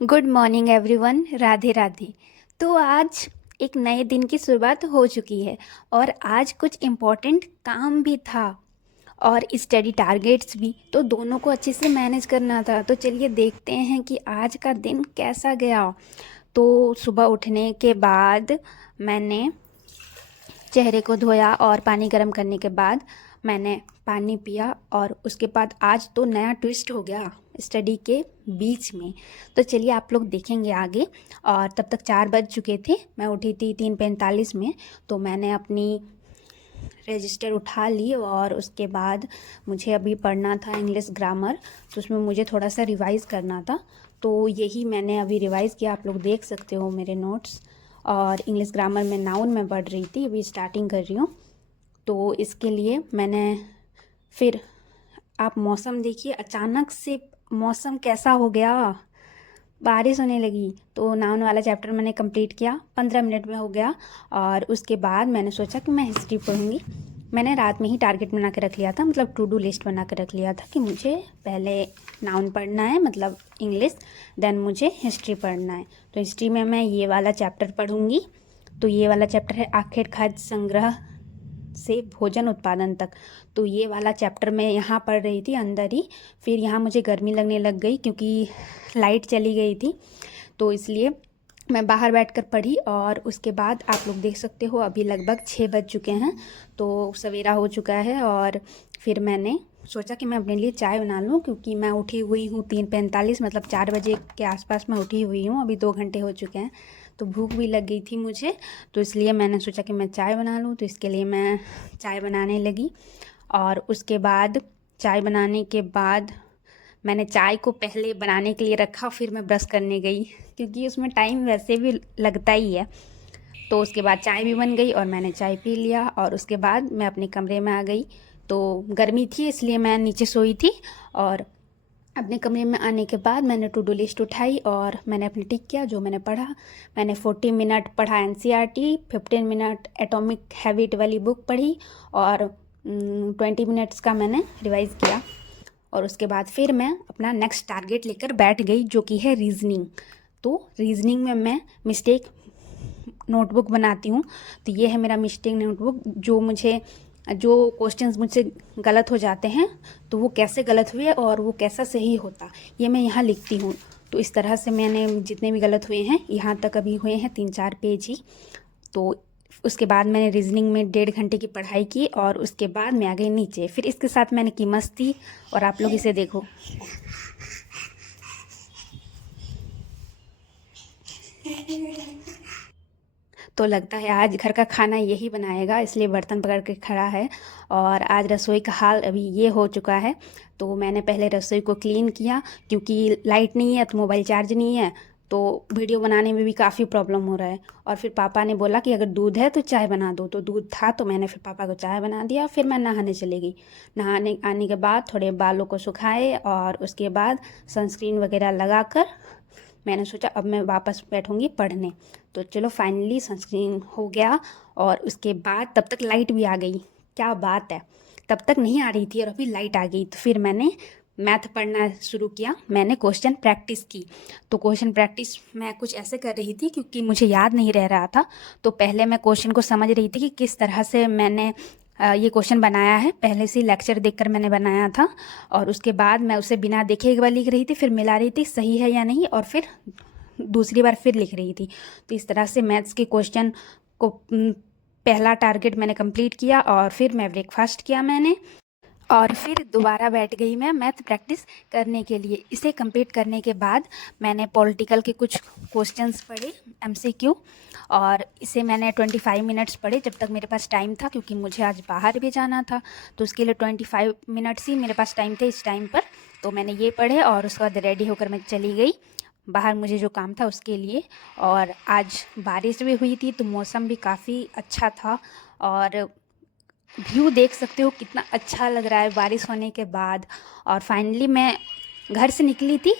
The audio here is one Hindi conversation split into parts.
Good morning everyone, Radhe Radhe. तो आज एक नए दिन की शुरुआत हो चुकी है और आज कुछ इम्पोर्टेंट काम भी था और स्टडी टारगेट्स भी, तो दोनों को अच्छे से मैनेज करना था। तो चलिए देखते हैं कि आज का दिन कैसा गया। तो सुबह उठने के बाद मैंने चेहरे को धोया और पानी गर्म करने के बाद मैंने पानी पिया और उसके बाद आज तो नया ट्विस्ट हो गया स्टडी के बीच में। तो चलिए आप लोग देखेंगे आगे। और तब तक 4 बज चुके थे, मैं उठी थी 3:45 में। तो मैंने अपनी रजिस्टर उठा ली और उसके बाद मुझे अभी पढ़ना था इंग्लिश ग्रामर, तो उसमें मुझे थोड़ा सा रिवाइज़ करना था। तो यही मैंने अभी रिवाइज़ किया, आप लोग देख सकते हो मेरे नोट्स। और इंग्लिश ग्रामर में नाउन में पढ़ रही थी, अभी स्टार्टिंग कर रही हूँ। तो इसके लिए मैंने फिर आप मौसम देखिए, अचानक से मौसम कैसा हो गया, बारिश होने लगी। तो नाउन वाला चैप्टर मैंने कंप्लीट किया, 15 मिनट में हो गया। और उसके बाद मैंने सोचा कि मैं हिस्ट्री पढ़ूँगी। मैंने रात में ही टारगेट बना के रख लिया था, मतलब टू डू लिस्ट बना के रख लिया था कि मुझे पहले नाउन पढ़ना है, मतलब इंग्लिश, देन मुझे हिस्ट्री पढ़ना है। तो हिस्ट्री में मैं ये वाला चैप्टर पढ़ूँगी। तो ये वाला चैप्टर है आखिर खाद्य संग्रह से भोजन उत्पादन तक। तो ये वाला चैप्टर मैं यहाँ पढ़ रही थी अंदर ही। फिर यहाँ मुझे गर्मी लगने लग गई क्योंकि लाइट चली गई थी, तो इसलिए मैं बाहर बैठकर पढ़ी। और उसके बाद आप लोग देख सकते हो अभी लगभग 6 बज चुके हैं, तो सवेरा हो चुका है। और फिर मैंने सोचा कि मैं अपने लिए चाय बना लूँ, क्योंकि मैं उठी हुई हूँ 3:45, मतलब 4 बजे के आसपास मैं उठी हुई हूँ, अभी 2 घंटे हो चुके हैं। तो भूख भी लग गई थी मुझे, तो इसलिए मैंने सोचा कि मैं चाय बना लूँ। तो इसके लिए मैं चाय बनाने लगी। और उसके बाद चाय बनाने के बाद मैंने चाय को पहले बनाने के लिए रखा, फिर मैं ब्रश करने गई, क्योंकि उसमें टाइम वैसे भी लगता ही है। तो उसके बाद चाय भी बन गई और मैंने चाय पी लिया। और उसके बाद मैं अपने कमरे में आ गई। तो गर्मी थी इसलिए मैं नीचे सोई थी। और अपने कमरे में आने के बाद मैंने टू डू लिस्ट उठाई और मैंने अपने टिक किया जो मैंने पढ़ा। मैंने 40 मिनट पढ़ा एनसीईआरटी, 15 मिनट एटॉमिक हैबिट वाली बुक पढ़ी और 20 मिनट्स का मैंने रिवाइज़ किया। और उसके बाद फिर मैं अपना नेक्स्ट टारगेट लेकर बैठ गई, जो कि है रीजनिंग। तो रीजनिंग में मैं मिस्टेक नोटबुक बनाती हूँ। तो ये है मेरा मिस्टेक नोटबुक, जो क्वेश्चंस मुझसे गलत हो जाते हैं तो वो कैसे गलत हुए और वो कैसा सही होता, ये मैं यहाँ लिखती हूँ। तो इस तरह से मैंने जितने भी गलत हुए हैं, यहाँ तक अभी हुए हैं 3-4 पेज ही। तो उसके बाद मैंने रीजनिंग में 1.5 घंटे की पढ़ाई की और उसके बाद मैं आ गई नीचे। फिर इसके साथ मैंने की मस्ती, और आप लोग इसे देखो। तो लगता है आज घर का खाना यही बनाएगा, इसलिए बर्तन पकड़ के खड़ा है। और आज रसोई का हाल अभी ये हो चुका है। तो मैंने पहले रसोई को क्लीन किया, क्योंकि लाइट नहीं है तो मोबाइल चार्ज नहीं है, तो वीडियो बनाने में भी काफ़ी प्रॉब्लम हो रहा है। और फिर पापा ने बोला कि अगर दूध है तो चाय बना दो, तो दूध था तो मैंने फिर पापा को चाय बना दिया। फिर मैं नहाने चली गई। नहाने आने के बाद थोड़े बालों को सुखाए और उसके बाद सनस्क्रीन वगैरह लगाकर मैंने सोचा अब मैं वापस बैठूंगी पढ़ने। तो चलो फाइनली सनस्क्रीन हो गया। और उसके बाद तब तक लाइट भी आ गई, क्या बात है, तब तक नहीं आ रही थी और अभी लाइट आ गई। तो फिर मैंने मैथ पढ़ना शुरू किया, मैंने क्वेश्चन प्रैक्टिस की। तो क्वेश्चन प्रैक्टिस मैं कुछ ऐसे कर रही थी क्योंकि मुझे याद नहीं रह रहा था। तो पहले मैं क्वेश्चन को समझ रही थी कि किस तरह से मैंने ये क्वेश्चन बनाया है, पहले से लेक्चर देखकर मैंने बनाया था। और उसके बाद मैं उसे बिना देखे एक बार लिख रही थी, फिर मिला रही थी सही है या नहीं, और फिर दूसरी बार फिर लिख रही थी। तो इस तरह से मैथ्स के क्वेश्चन को पहला टारगेट मैंने कंप्लीट किया और फिर मैं ब्रेकफास्ट किया मैंने। और फिर दोबारा बैठ गई मैं मैथ प्रैक्टिस करने के लिए। इसे कंप्लीट करने के बाद मैंने पॉलिटिकल के कुछ क्वेश्चंस पढ़े, एमसीक्यू। और इसे मैंने 25 मिनट्स पढ़े जब तक मेरे पास टाइम था, क्योंकि मुझे आज बाहर भी जाना था। तो उसके लिए 25 मिनट्स ही मेरे पास टाइम थे इस टाइम पर। तो मैंने ये पढ़े और उसके बाद रेडी होकर मैं चली गई बाहर, मुझे जो काम था उसके लिए। और आज बारिश भी हुई थी तो मौसम भी काफ़ी अच्छा था। और व्यू देख सकते हो कितना अच्छा लग रहा है बारिश होने के बाद। और फाइनली मैं घर से निकली थी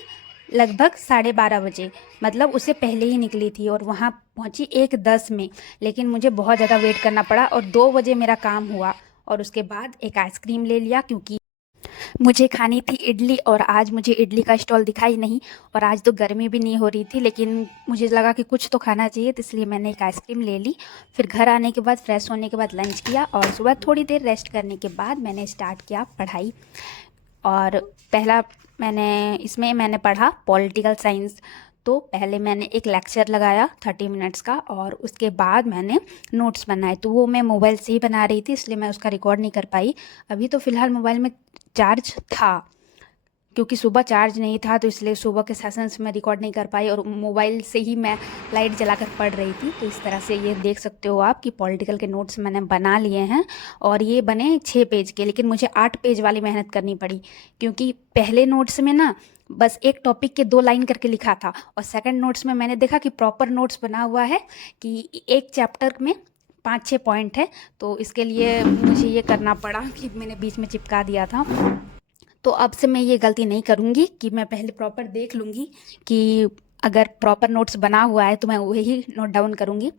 लगभग 12:30 बजे, मतलब उससे पहले ही निकली थी और वहाँ पहुँची 1:10 में। लेकिन मुझे बहुत ज़्यादा वेट करना पड़ा और 2 बजे मेरा काम हुआ। और उसके बाद एक आइसक्रीम ले लिया, क्योंकि मुझे खानी थी इडली और आज मुझे इडली का स्टॉल दिखा ही नहीं। और आज तो गर्मी भी नहीं हो रही थी, लेकिन मुझे लगा कि कुछ तो खाना चाहिए, तो इसलिए मैंने एक आइसक्रीम ले ली। फिर घर आने के बाद फ्रेश होने के बाद लंच किया और सुबह थोड़ी देर रेस्ट करने के बाद मैंने स्टार्ट किया पढ़ाई। और पहला मैंने पढ़ा पॉलिटिकल साइंस। तो पहले मैंने एक लेक्चर लगाया 30 मिनट्स का और उसके बाद मैंने नोट्स बनाए। तो वो मैं मोबाइल से ही बना रही थी, इसलिए मैं उसका रिकॉर्ड नहीं कर पाई। अभी तो फ़िलहाल मोबाइल में चार्ज था, क्योंकि सुबह चार्ज नहीं था, तो इसलिए सुबह के सेशंस में रिकॉर्ड नहीं कर पाई और मोबाइल से ही मैं लाइट जलाकर पढ़ रही थी। तो इस तरह से ये देख सकते हो आप कि पॉलिटिकल के नोट्स मैंने बना लिए हैं और ये बने 6 पेज के, लेकिन मुझे 8 पेज वाली मेहनत करनी पड़ी, क्योंकि पहले नोट्स में ना बस एक टॉपिक के 2 लाइन करके लिखा था और सेकंड नोट्स में मैंने देखा कि प्रॉपर नोट्स बना हुआ है कि एक चैप्टर में 5-6 पॉइंट है। तो इसके लिए मुझे ये करना पड़ा कि मैंने बीच में चिपका दिया था। तो अब से मैं ये गलती नहीं करूँगी कि मैं पहले प्रॉपर देख लूँगी कि अगर प्रॉपर नोट्स बना हुआ है तो मैं वही नोट डाउन करूँगी।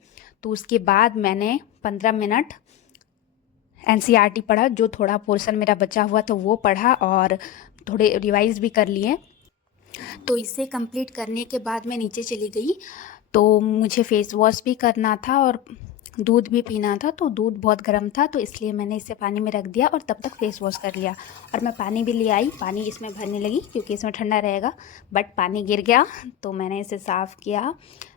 तो उसके बाद मैंने 15 मिनट एनसीईआरटी पढ़ा, जो थोड़ा पोर्शन मेरा बचा हुआ था वो पढ़ा और थोड़े रिवाइज भी कर लिए। तो इसे कंप्लीट करने के बाद मैं नीचे चली गई। तो मुझे फेस वॉश भी करना था और दूध भी पीना था। तो दूध बहुत गर्म था, तो इसलिए मैंने इसे पानी में रख दिया और तब तक फेस वॉश कर लिया। और मैं पानी भी ले आई, पानी इसमें भरने लगी क्योंकि इसमें ठंडा रहेगा, बट पानी गिर गया तो मैंने इसे साफ़ किया।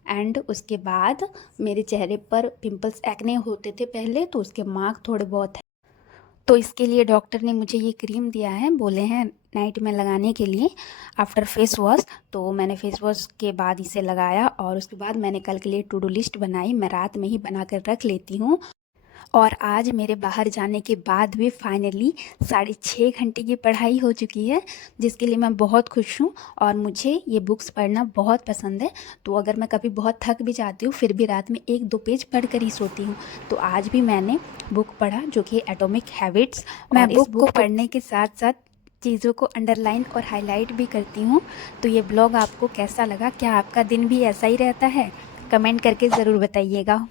एंड उसके बाद मेरे चेहरे पर पिंपल्स एक्ने होते थे पहले, तो उसके मार्क थोड़े बहुत हैं। तो इसके लिए डॉक्टर ने मुझे ये क्रीम दिया है, बोले हैं नाइट में लगाने के लिए आफ्टर फेस वॉश। तो मैंने फेस वॉश के बाद इसे लगाया और उसके बाद मैंने कल के लिए टू डू लिस्ट बनाई। मैं रात में ही बना कर रख लेती हूँ। और आज मेरे बाहर जाने के बाद भी फाइनली 6.5 घंटे की पढ़ाई हो चुकी है, जिसके लिए मैं बहुत खुश हूँ। और मुझे ये बुक्स पढ़ना बहुत पसंद है। तो अगर मैं कभी बहुत थक भी जाती हूँ, फिर भी रात में 1-2 पेज पढ़ कर ही सोती हूँ। तो आज भी मैंने बुक पढ़ा, जो कि एटॉमिक हैबिट्स। मैं बुक को पढ़ने के साथ साथ चीज़ों को अंडरलाइन और हाईलाइट भी करती हूँ। तो ये ब्लॉग आपको कैसा लगा? क्या आपका दिन भी ऐसा ही रहता है? कमेंट करके ज़रूर बताइएगा।